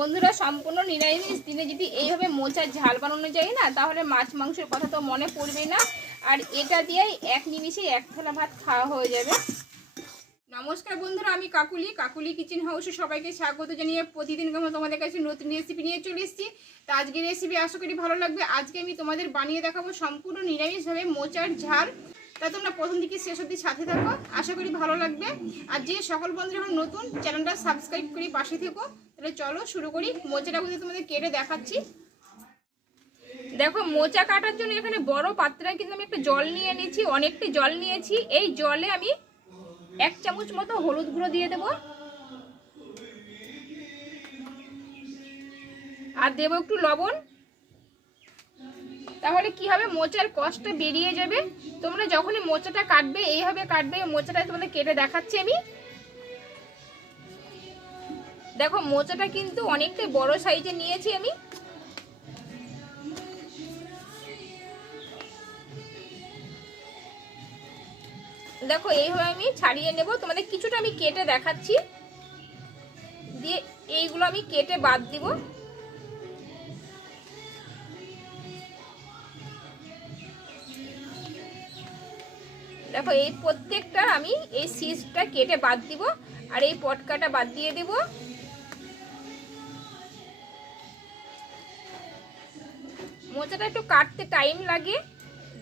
বন্ধুরা, সম্পূর্ণ নিরামিষ। দিনে যদি এইভাবে মোচার ঝাল বানানো যায় না, তাহলে মাছ মাংসের কথা তো মনে পড়বে না। আর এটা দিয়েই এক নিমিষে এক থালা ভাত খাওয়া হয়ে যাবে। নমস্কার বন্ধুরা, আমি কাকুলি। কাকুলি কিচেন হাউসে সবাইকে স্বাগত জানিয়ে প্রতিদিন আমরা তোমাদের কাছে নতুন রেসিপি নিয়ে চলে এসেছি। তো আজকের রেসিপি আশা করি ভালো লাগবে। আজকে আমি তোমাদের বানিয়ে দেখাবো সম্পূর্ণ নিরামিষভাবে মোচার ঝাল। তা তোমরা প্রথম দিকে শেষ অবধি সাথে থাকো। আশা করি ভালো লাগবে। আর যে সকল বন্ধুরা এখন নতুন, চ্যানেলটা সাবস্ক্রাইব করে পাশে থেকো। তাহলে চলো শুরু করি। মোচাটা বলতে তোমাদের কেটে দেখাচ্ছি। দেখো, মোচা কাটার জন্য এখানে বড় পাত্রে কিন্তু আমি একটা জল নিয়ে নিয়েছি অনেকটা জল নিয়েছি। এই জলে আমি এক চামচ মতো হলুদ গুঁড়ো দিয়ে দেব। আর দেবো একটু লবণ। তাহলে কি হবে? মোচার কষটা বেরিয়ে যাবে। তোমরা যখনই মোচাটা কাটবে, এইভাবে কাটবে মোচাটা তোমাদের কেটে দেখাচ্ছি আমি। দেখো, মোচাটা কিন্তু অনেকটাই বড় সাইজে নিয়েছি আমি। দেখো, এইভাবে আমি ছাড়িয়ে নেব। তোমাদের কিছুটা আমি কেটে দেখাচ্ছি। দিয়ে এইগুলো আমি কেটে বাদ দিব। দেখো, এই প্রত্যেকটা আমি এই সিজটা কেটে বাদ দিব, আর এই পটকাটা বাদ দিয়ে দেব। মোচাটা একটু কাটতে টাইম লাগে,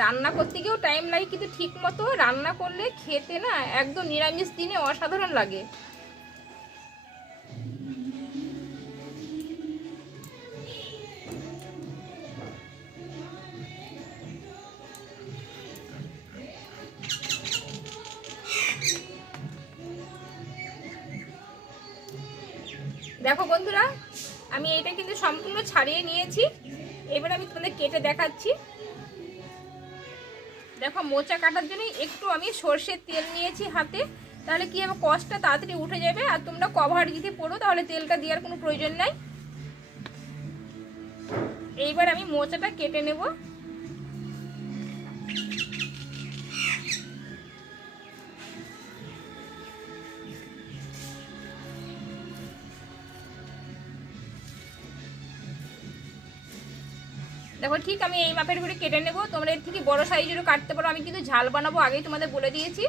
রান্না করতে গিয়েও টাইম লাগে, কিন্তু ঠিক মতো রান্না করলে খেতে না একদম নিরামিষ দিনে অসাধারণ লাগে। দেখো বন্ধুরা, আমি এটা কিন্তু সম্পূর্ণ ছাড়িয়ে নিয়েছি। এবার আমি তোমাদের কেটে দেখাচ্ছি। দেখো, মোচা কাটার জন্য একটু আমি সর্ষের তেল নিয়েছি হাতে। তাহলে কি হবে কষটা তাড়াতাড়ি উঠে যাবে, আর তোমরা কভার যদি পড়ো, তাহলে তেলটা দেওয়ার কোনো প্রয়োজন নাই। এইবার আমি মোচাটা কেটে নেব। দেখো ঠিক আমি এই মাপের করে কেটে নেব। তোমরা এর থেকে বড় সাইজেরও কাটতে পারো। আমি কিন্তু ঝাল বানাবো আগেই তোমাদের বলে দিয়েছি।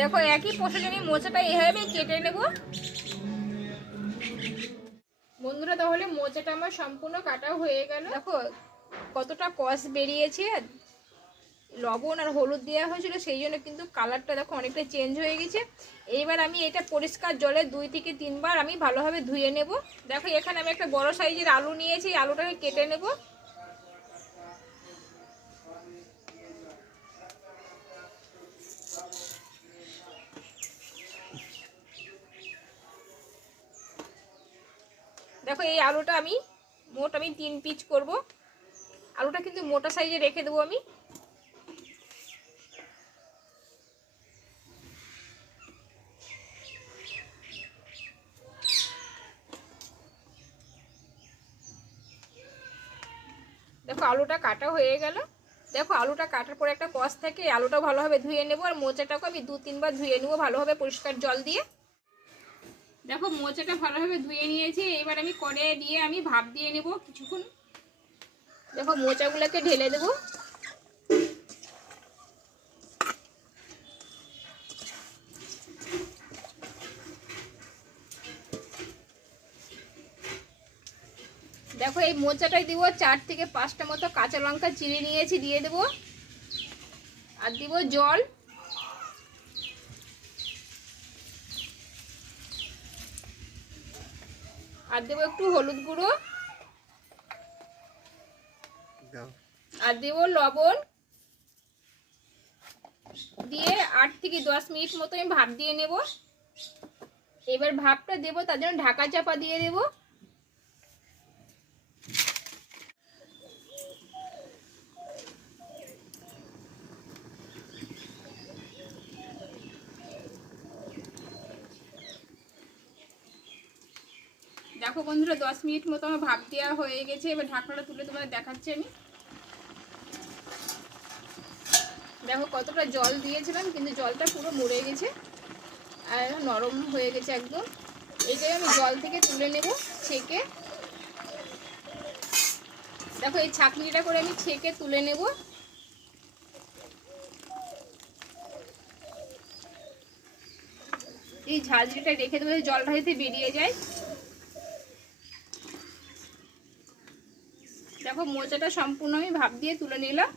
দেখো, একই প্রসাজনী মোচাটা এভাবে কেটে নেব। বন্ধুরা, তাহলে মোচাটা আমার সম্পূর্ণ কাটা হয়ে গেল। দেখো, কতটা কস বেরিয়েছে। লবণ আর হলুদ দেওয়া হয়েছিল, সেই জন্য কিন্তু কালারটা দেখো অনেকটা চেঞ্জ হয়ে গেছে। এইবার আমি এটা পরিষ্কার জলে দুই থেকে তিনবার আমি ভালোভাবে ধুয়ে নেব। দেখো, এখানে আমি একটা বড় সাইজের আলু নিয়েছি আলুটাকে কেটে নেব। দেখো, এই আলুটা আমি, মোট আমি তিন পিচ করব। আলুটা কিন্তু মোটা সাইজে রেখে দেবো আমি। দেখো, আলুটা কাটা হয়ে গেল। দেখো, আলুটা কাটার পরে একটা কষ থাকে আলুটা ভালোভাবে ধুয়ে নেব, আর মোচাটাকে আমি দু তিনবার ধুয়ে নেব ভালোভাবে পরিষ্কার জল দিয়ে। দেখো, মোচাটা ভালোভাবে ধুয়ে নিয়েছি। এবার আমি করে দিয়ে আমি ভাপ দিয়ে নেব কিছুক্ষণ। দেখো, মোচাগুলোকে ঢেলে দেব। দেখো, এই মোচাটাই দিব চার থেকে পাঁচটা মতো কাঁচা লঙ্কা চিড়ে নিয়েছি, দিয়ে দেব। আর দিব জল। আর দেবো একটু হলুদ গুঁড়ো। আর দেবো লবণ। দিয়ে আট থেকে দশ মিনিট মতো আমি ভাপ দিয়ে নেব। এবার ভাপটা দেবো তার জন্য ঢাকা চাপা দিয়ে দেব। দেখো বন্ধুরা, দশ মিনিট মতো আমার ভাপ দেওয়া হয়ে গেছে। এবার ঢাকনাটা তুলে তোমাদের দেখাচ্ছি আমি। দেখো কতটা জল দিয়েছিলাম, কিন্তু জলটা পুরো মরে গেছে আর নরম হয়ে গেছে একদম। এইটাই আমি জল থেকে তুলে নেব, ছেঁকে। দেখো এই ছাঁকনিটা করে আমি ছেঁকে তুলে নেব। এই ঝাঁঝরিটা রেখে দেবো জলটা যাতে বেরিয়ে যায়। দেখো মোচাটা সম্পূর্ণ আমি ভাপ দিয়ে তুলে নিলাম।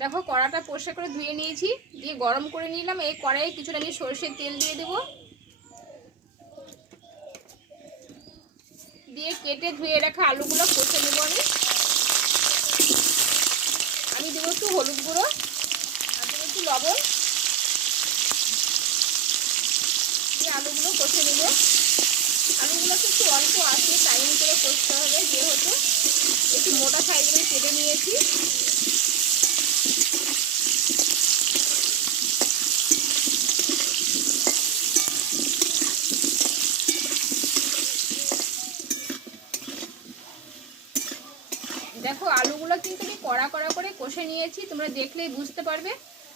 দেখো কড়াটা পরিষ্কার করে ধুয়ে নিয়েছি, দিয়ে গরম করে নিলাম। এই কড়াইয়ে কিছুটা আমি সর্ষের তেল দিয়ে দেবো। দিয়ে কেটে ধুয়ে রাখা আলুগুলো কষে নেব আমি। আমি দেবো একটু হলুদ গুঁড়ো, আর দেবো একটু লবণ। দিয়ে আলুগুলো কষে নেব। আলুগুলোকে একটু অল্প আসে টাইম করে কষতে হবে, যেহেতু একটু মোটা সাইজ করে কেটে নিয়েছি। দেখো, আলুগুলো কিন্তু আমি কড়া কড়া করে কষে নিয়েছি, তোমরা দেখলেই বুঝতে পারবে।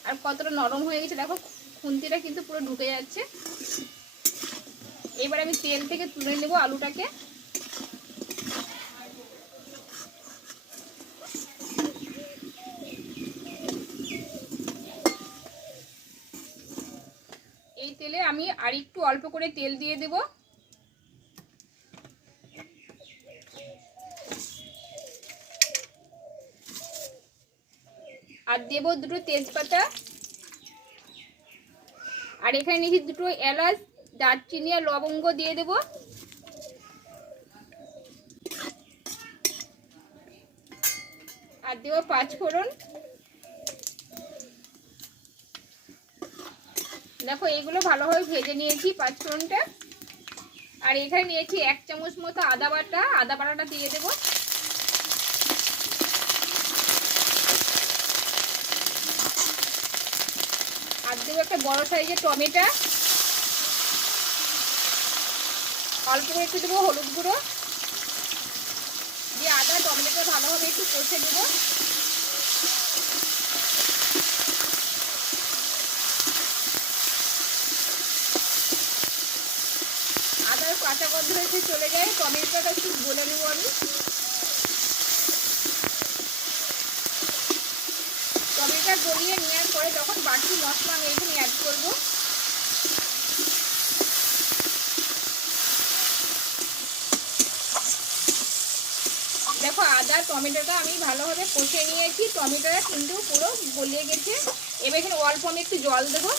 আর কতটা নরম হয়ে গেছে, দেখো, খুন্তিটা কিন্তু পুরো ঢুকে যাচ্ছে। এবার আমি তেল থেকে তুলে নেব আলুটাকে। এই তেলে আমি আর একটু অল্প করে তেল দিয়ে দেব। আর দেব দুটো তেজপাতা। আর এখানে নিয়েছি দুটো এলাচ দারচিনি আর লবঙ্গ দিয়ে দেব। আর দেবো পাঁচ ফোড়ন দেখো, এগুলো ভালোভাবে ভেজে নিয়েছি পাঁচ ফোড়নটা আর এখানে নিয়েছি এক চামচ মতো আদা বাটা। আদা বাটাটা দিয়ে দেবো। আর দেবো একটা বড় সাইজের টমেটো। অল্প একটু দেবো হলুদ গুঁড়ো। দিয়ে আদা টমেটো ভালোভাবে একটু কষে দেবো আদার কাঁচা গন্ধ এসে চলে যায়, টমেটোটা একটু গলে নেব আমি। টমেটোটা গলিয়ে নেওয়ার পরে যখন বাকি মশলা আমি এখানে অ্যাড করব দেখো আদা, টমেটোটা আমি ভালোভাবে কষে নিয়েছি। টমেটোটা কিন্তু পুরো গলিয়ে গেছে। এবার এখানে অল্প আমি একটু জল দেবো।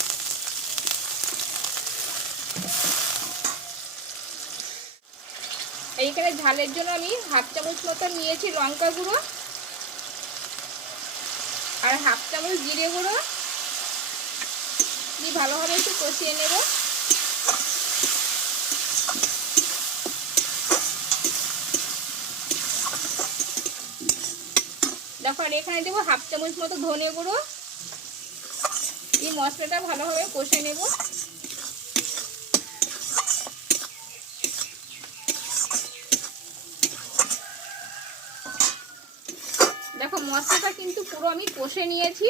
এইখানে ঝালের জন্য আমি হাফ চামচ মতো নিয়েছি লঙ্কা গুঁড়ো আর হাফ চামচ জিরে গুঁড়ো। দিয়ে ভালোভাবে একটু কষিয়ে নেব। দেখো আর এখানে দেবো হাফ চামচ মতো ধনে গুঁড়ো। এই মশলাটা ভালোভাবে কষে নেব। দেখো, মশলাটা কিন্তু পুরো আমি কষে নিয়েছি।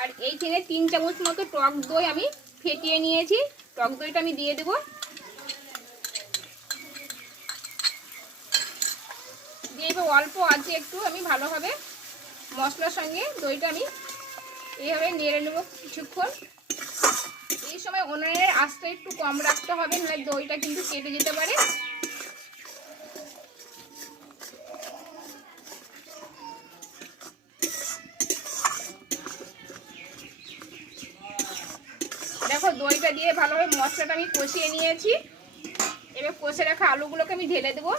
আর এইখানে তিন চামচ মতো টক দই আমি ফেটিয়ে নিয়েছি। টক দইটা আমি দিয়ে দেবো দিয়ে এবার অল্প আছে একটু, আমি ভালোভাবে মশলার সঙ্গে দইটা আমি এইভাবে নেড়ে নেব কিছুক্ষণ। এই সময় উনুনের আঁচটা একটু কম রাখতে হবে, নাহলে দইটা কিন্তু কেটে যেতে পারে। দেখো, দইটা দিয়ে ভালোভাবে মশলাটা আমি কষিয়ে নিয়েছি। এবার কষে রাখা আলুগুলোকে আমি ঢেলে দেবো।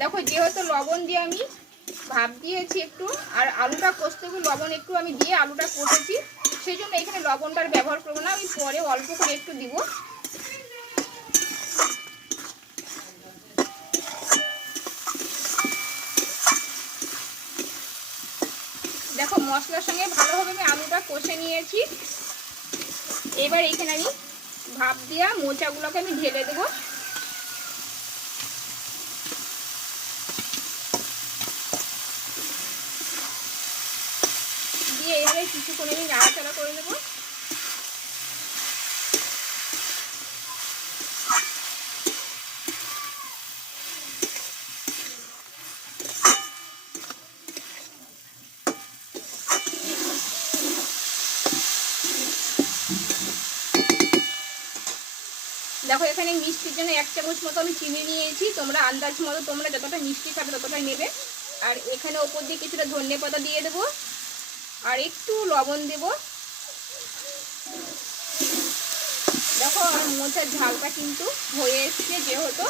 দেখো, যেহেতু লবণ দিয়ে আমি ভাপ দিয়েছি একটু, আর আলুটা কষতে লবণ একটু আমি দিয়ে আলুটা কষেছি, সেই জন্য এখানে লবণটার ব্যবহার করব না, আমি পরে অল্প করে একটু দিব। দেখো, মশলার সঙ্গে ভালোভাবে আমি আলুটা কষে নিয়েছি। এবার এখানে আমি ভাপ দেওয়া মোচাগুলোকে আমি ঢেলে দেবো দিয়ে এইভাবে কিছুক্ষণ আমি নাড়াচাড়া করে নেব দেখো, এখানে মিষ্টির জন্য এক চামচ মতো আমি চিনি নিয়েছি। তোমরা আন্দাজ মতো তোমরা যতটা মিষ্টি খাবে ততটাই নেবে। আর এখানে ওপর দিয়ে কিছুটা ধনে পাতা দিয়ে দেবো। আর একটু লবণ দেব। দেখো আমার মোচার ঝালটা কিন্তু হয়ে এসছে, যেহেতু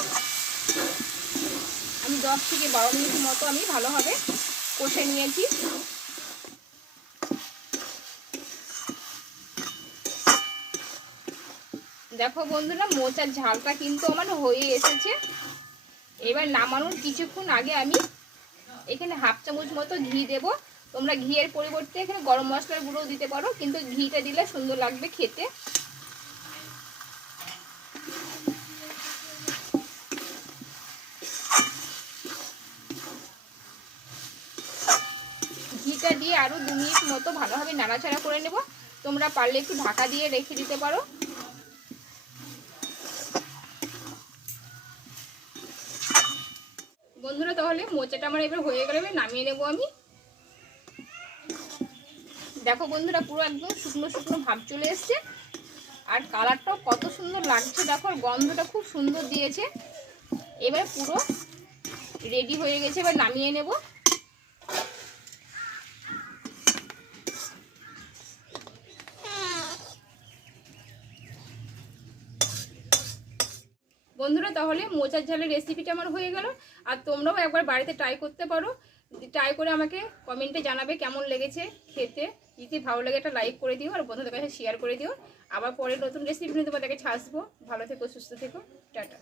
আমি দশ থেকে বারো মিনিট মতো আমি ভালোভাবে কষে নিয়েছি। দেখো বন্ধুরা, মোচার ঝালটা কিন্তু আমার হয়ে এসেছে। এবার নামানোর কিছুক্ষণ আগে আমি এখানে হাফ চামচ মতো ঘি দেব। তোমরা ঘিয়ের পরিবর্তে এখানে গরম মশলার গুঁড়োও দিতে পারো, কিন্তু ঘিটা দিলে সুন্দর লাগবে খেতে। ঘিটা দিয়ে আরও দু মিনিট মতো ভালোভাবে নাড়াচাড়া করে নেব। তোমরা পারলে একটু ঢাকা দিয়ে রেখে দিতে পারো। বন্ধুরা, তাহলে মোচাটা আমার এবার হয়ে গেলে নামিয়ে নেব আমি। দেখো বন্ধুরা, পুরো একদম শুকনো শুকনো ভাব চলে এসছে। আর কালারটাও কত সুন্দর লাগছে, দেখো গন্ধটা খুব সুন্দর দিয়েছে। এবার পুরো রেডি হয়ে গেছে, এবার নামিয়ে নেব। বন্ধুরা, তাহলে মোচার ঝালের রেসিপিটা আমার হয়ে গেল। আর তোমরাও একবার বাড়িতে ট্রাই করতে পারো। ট্রাই করে আমাকে কমেন্টে জানাবে কেমন লেগেছে খেতে। যদি ভালো লাগে একটা লাইক করে দিও আর বন্ধুদের কাছে শেয়ার করে দিও। আবার পরে নতুন রেসিপি নিয়ে তোমাদেরকে ছাড়বো। ভালো থেকো, সুস্থ থেকো। টাটা।